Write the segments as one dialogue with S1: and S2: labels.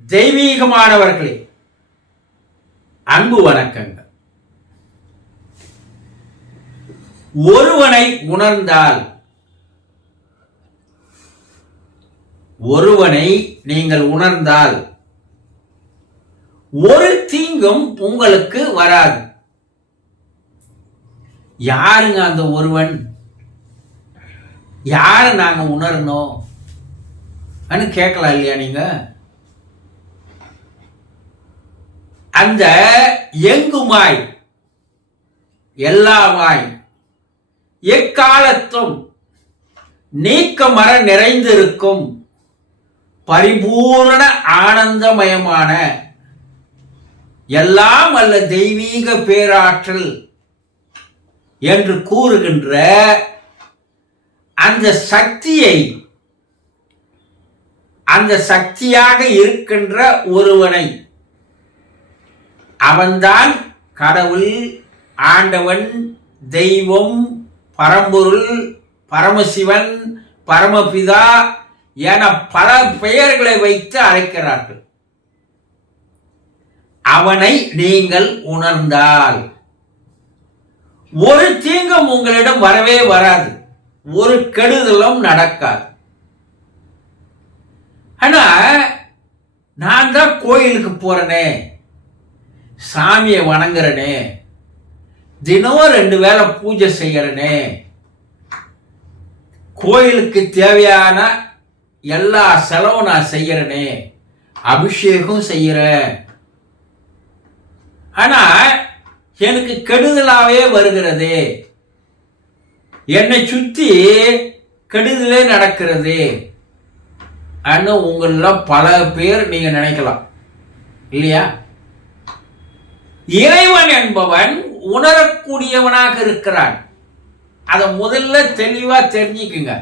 S1: தெய்வீகமானவர்களே அன்பு வணக்கங்கள். ஒருவனை உணர்ந்தால் ஒருவனை நீங்கள் உணர்ந்தால் ஒரு தீங்கும் உங்களுக்கு வராது. யாருங்க அந்த ஒருவன்? யாரை நாங்க உணரணும்? அனு கேட்கலாம் இல்லையா நீங்க? அந்த எங்குமாய்? எல்லாமாய். எக்காலத்தும் நீக்கமர நிறைந்திருக்கும் பரிபூரண ஆனந்தமயமான எல்லாம் அல்ல தெய்வீக பேராற்றல் என்று கூறுகின்ற அந்த சக்தியை அந்த சக்தியாக இருக்கின்ற ஒருவனை அவன்தான் கடவுள் ஆண்டவன் தெய்வம் பரம்பொருள் பரமசிவன் பரமபிதா என பல பெயர்களை வைத்து அழைக்கிறார்கள். அவனை நீங்கள் உணர்ந்தால் ஒரு தீங்கும் உங்களிடம் வரவே வராது. ஒரு கெடுதலும் நடக்காது. ஆனா நான் தான் கோயிலுக்கு போறேனே. சாமியை வணங்குறனே. தினம் ரெண்டு வேளை பூஜை செய்கிறனே கோயிலுக்கு தேவையான எல்லா செலவும் நான் செய்கிறனே அபிஷேகம் செய்கிறேன் ஆனால் எனக்கு கெடுதலாகவே வருகிறது. என்னை சுற்றி கெடுதலே நடக்கிறது. அன்னு உங்களெலாம் பல பேர் நீங்கள் நினைக்கலாம். இல்லையா? இறைவன் என்பவன் உணரக்கூடியவனாக இருக்கிறான். அதை முதல்ல தெளிவா தெரிஞ்சுக்குங்க.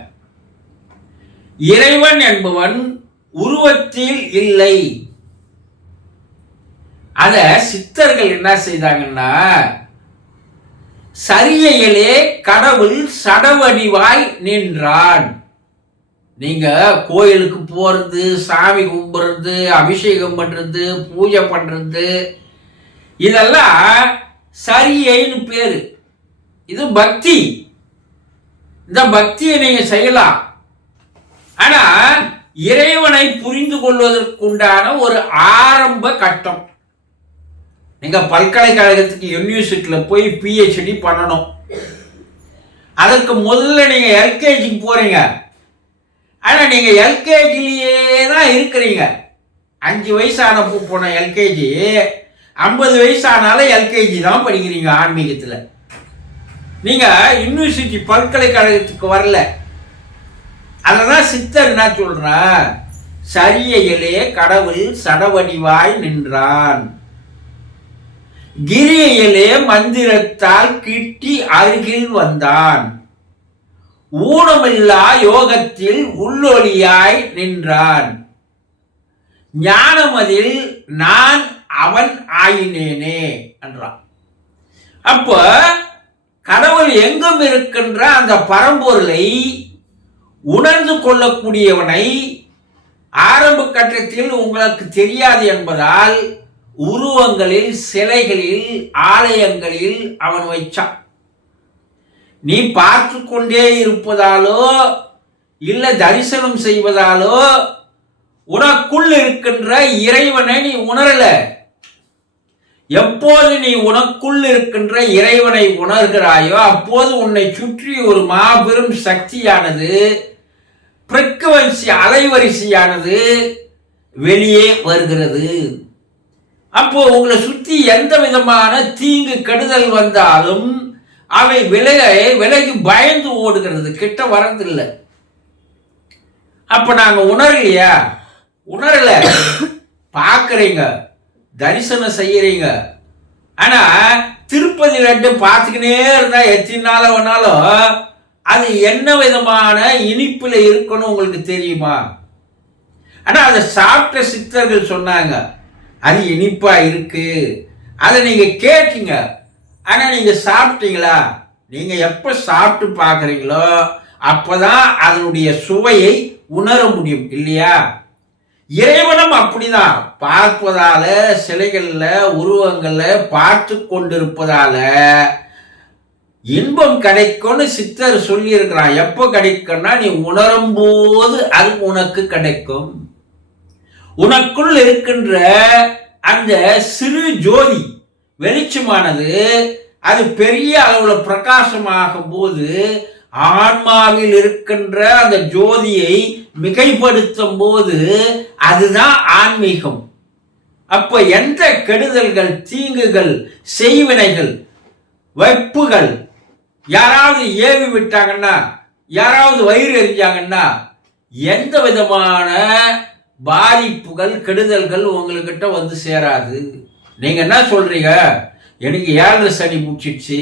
S1: இறைவன் என்பவன் உருவத்தில் இல்லை. அத சித்தர்கள் என்ன செய்தாங்கன்னா சரியையிலே கடவுள் சடவடிவாய் நின்றான். நீங்க கோயிலுக்கு போறது சாமி கும்பிடுறது அபிஷேகம் பண்றது பூஜை பண்றது இதெல்லாம் சரியைன்னு பேரு. இது பக்தி. இந்த பக்தியை நீங்க செய்யலாம். ஆனா இறைவனை புரிந்து கொள்வதற்குண்டான ஒரு ஆரம்ப கட்டம். நீங்க பல்கலைக்கழகத்துக்கு யூனிவர்சிட்டியில போய் பிஹெச்டி பண்ணணும். அதற்கு முதல்ல நீங்க எல்கேஜிக்கு போறீங்க. ஆனா நீங்க எல்கேஜிலேயே தான் இருக்கிறீங்க. அஞ்சு வயசான போன எல்கேஜி ஐம்பது வயசானாலும் எல்கேஜி தான் படிக்கிறீங்க ஆன்மீகத்தில். நீங்க யூனிவர்சிட்டி பல்கலைக்கழகத்துக்கு வரல. அததான் சித்தர் என்ன சொல்றா? சரியையிலே கடவுள் சடவடிவாய் நின்றான். கிரியையிலே மந்திரத்தால் கிட்டி அருகில் வந்தான். ஊனமில்லா யோகத்தில் உள்ளொளியாய் நின்றான். ஞானமதில் நான் அவன் ஆயினேனே என்றான். அப்போ கடவுள் எங்கும் இருக்கின்ற அந்த பரம்பொருளை உணர்ந்து கொள்ளக்கூடியவனை ஆரம்ப கட்டத்தில் உங்களுக்கு தெரியாது என்பதால் உருவங்களில் சிலைகளில் ஆலயங்களில் அவன் வைச்சான். நீ பார்த்து கொண்டே இருப்பதாலோ இல்லை தரிசனம் செய்வதாலோ உனக்குள் இருக்கின்ற இறைவனை நீ உணரல. எப்போது நீ உனக்குள் இருக்கின்ற இறைவனை உணர்கிறாயோ அப்போது உன்னை சுற்றி ஒரு மாபெரும் சக்தியானது பிரிக்குவன்சி அலைவரிசையானது வெளியே வருகிறது. அப்போ உங்களை சுற்றி எந்த விதமான தீங்கு கெடுதல் வந்தாலும் அவை விலக விலகி பயந்து ஓடுகிறது கிட்ட வரதில்லை அப்ப நாங்க உணரலையா? உணரல. பார்க்குறீங்க. தரிசனம் செய்யறீங்க. ஆனா திருப்பதி லட்டு பார்த்துக்கினே இருந்தா எத்தனை நாள வேணாலும் அது என்ன விதமான இனிப்புல இருக்குன்னு உங்களுக்கு தெரியுமா? ஆனா அதை சாப்பிட்ட சித்தர்கள் சொன்னாங்க அது இனிப்பா இருக்கு. அதை நீங்க கேட்டீங்க. ஆனா நீங்க சாப்பிட்டீங்களா? நீங்க எப்ப சாப்பிட்டு பார்க்குறீங்களோ அப்பதான் அதனுடைய சுவையை உணர முடியும் இல்லையா? இறைவனும் அப்படிதான். பார்ப்பதால சிலைகள்ல உருவங்கள்ல பார்த்து கொண்டிருப்பதால இன்பம் கிடைக்கும்னு சித்தர் சொல்லியிருக்கிறான். எப்போ கிடைக்கும்னா நீ உணரும் போது அது உனக்கு கிடைக்கும். உனக்குள் இருக்கின்ற அந்த சிறு ஜோதி வெளிச்சமானது அது பெரிய அளவுல பிரகாசமாகும் போது ஆன்மாவில் இருக்கின்ற அந்த ஜோதியை மிகைப்படுத்தும் போது அதுதான் ஆன்மீகம். அப்ப எந்த கெடுதல்கள் தீங்குகள் செய்வினைகள் வைப்புகள் யாராவது ஏவி விட்டாங்கன்னா யாராவது வயிறு எரிஞ்சாங்கன்னா எந்த விதமான பாதிப்புகள் கெடுதல்கள் உங்ககிட்ட வந்து சேராது. நீங்க என்ன சொல்றீங்க? எனக்கு ஏழரை சனி முடிச்சிடுச்சு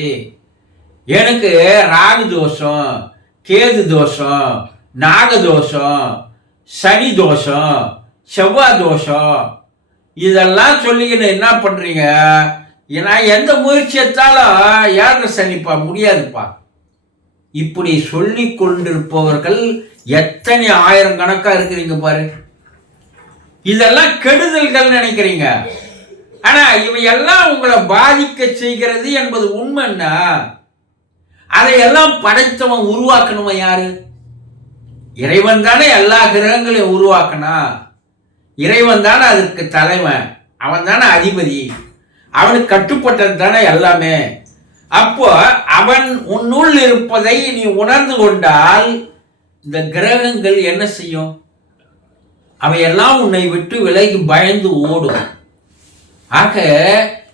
S1: எனக்கு ராகு தோஷம் கேது தோஷம் நாக தோஷம் சனி தோஷம் செவ்வாய் தோஷம். இதெல்லாம் சொல்லிக்கின்னு என்ன பண்ணுறீங்க நான் எந்த முயற்சி எடுத்தாலும் ஏழரை சனிப்பா முடியாதுப்பா. இப்படி சொல்லி கொண்டிருப்பவர்கள் எத்தனை ஆயிரம் கணக்காக இருக்கிறீங்க பாரு. இதெல்லாம் கெடுதல்கள் நினைக்கிறீங்க. ஆனால் இவையெல்லாம் உங்களை பாதிக்க செய்கிறது என்பது உண்மைன்னா அதையெல்லாம் படைத்தவன் உருவாக்கணுமா யாரு? இறைவன் தானே எல்லா கிரகங்களையும் உருவாக்கினா. இறைவன் தானே அதுக்கு தலைவன். அவன் தானே அதிபதி. அவனுக்கு கட்டுப்பட்டது தானே எல்லாமே. அப்போ அவன் உன்னுள் இருப்பதை நீ உணர்ந்து கொண்டால் இந்த கிரகங்கள் என்ன செய்யும்? அவையெல்லாம் உன்னை விட்டு விலகி பயந்து ஓடும். ஆக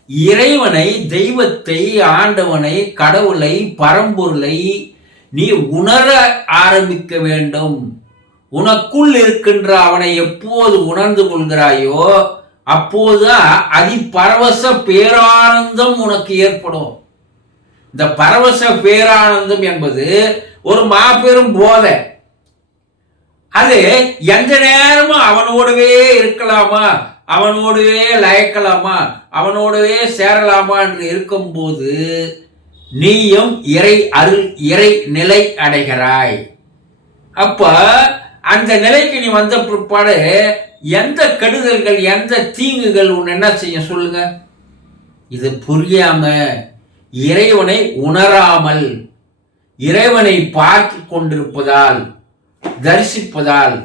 S1: இறைவனை தெய்வத்தை ஆண்டவனை கடவுளை பரம்பொருளை நீ உணர ஆரம்பிக்க வேண்டும். உனக்குள் இருக்கின்ற அவனை எப்போது உணர்ந்து கொள்கிறாயோ அப்போதுதான் அதிபரவச பேரானந்தம் உனக்கு ஏற்படும். இந்த பரவச பேரானந்தம் என்பது ஒரு மாபெரும் போதை. அது எந்த நேரமும் அவனோடவே இருக்கலாமா? அவனோடவே லயக்கலாமா? அவனோடவே சேரலாமா என்று இருக்கும்போது நீயும் இறை அருள் இறை நிலை அடைகிறாய். அப்ப அந்த நிலைக்கு நீ வந்த பிற்பாடு எந்த கெடுதல்கள் எந்த தீங்குகள் உன் என்ன செய்ய சொல்லுங்க. இது புரியாம இறைவனை உணராமல் இறைவனை பார்த்து கொண்டிருப்பதால் தரிசிப்பதால்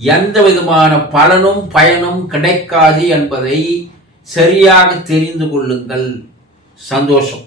S1: எந்த விதமான பலனும் பயனும் கிடைக்காது என்பதை சரியாக தெரிந்து கொள்ளுங்கள். சந்தோஷம்.